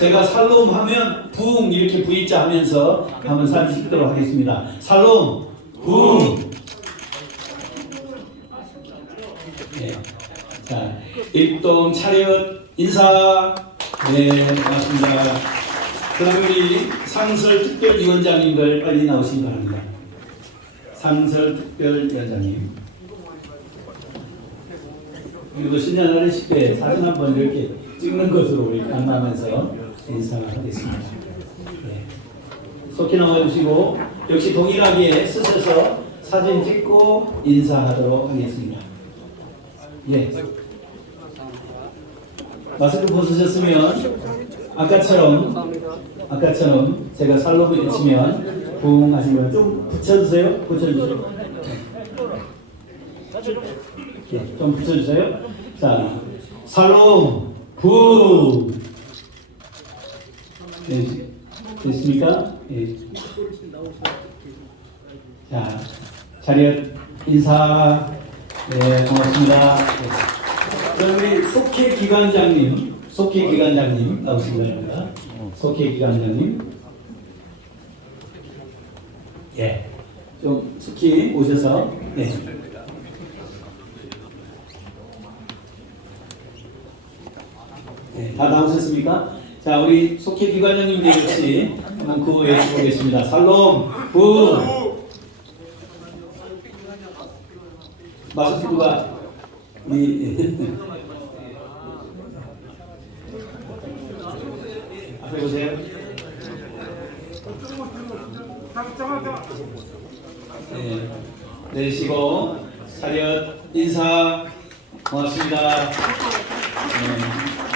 제가 살롬 하면 붕 이렇게 V자 하면서 한번 찍도록 하겠습니다. 살롬 붕. 네. 자, 일동 차렷 인사. 네, 고맙습니다. 그다음 우리 상설 특별위원장님들 빨리 나오시기 바랍니다. 상설 특별위원장님. 그리고 신년 때 사진 한 번 이렇게 찍는 것으로 우리 만나면서 인사하겠습니다. 네. 속히 나와주시고 역시 동일하게 쓰셔서 사진 찍고 인사하도록 하겠습니다. 예. 마스크 벗으셨으면 아까처럼 아까처럼 제가 살로브 외치면 붕 하시면 좀 붙여주세요. 붙여주세요. 예, 좀 붙여주세요. 자, 살롬 붕. 네, 됐습니까? 예. 자, 자리에 인사. 네, 고맙습니다. 네. 그럼 우리 속회 기관장님, 속회 기관장님 나오시기 바랍니다. 속회 기관장님. 예. 좀 숙히 오셔서, 예. 네, 다 나오셨습니까? 자, 우리 속회 기관장님들 역시 한번 구호 외쳐보겠습니다. 살롬, 부. 마스크가 우리 앞에 보세요. 네, 내리시고 차렷 인사 고맙습니다. 네.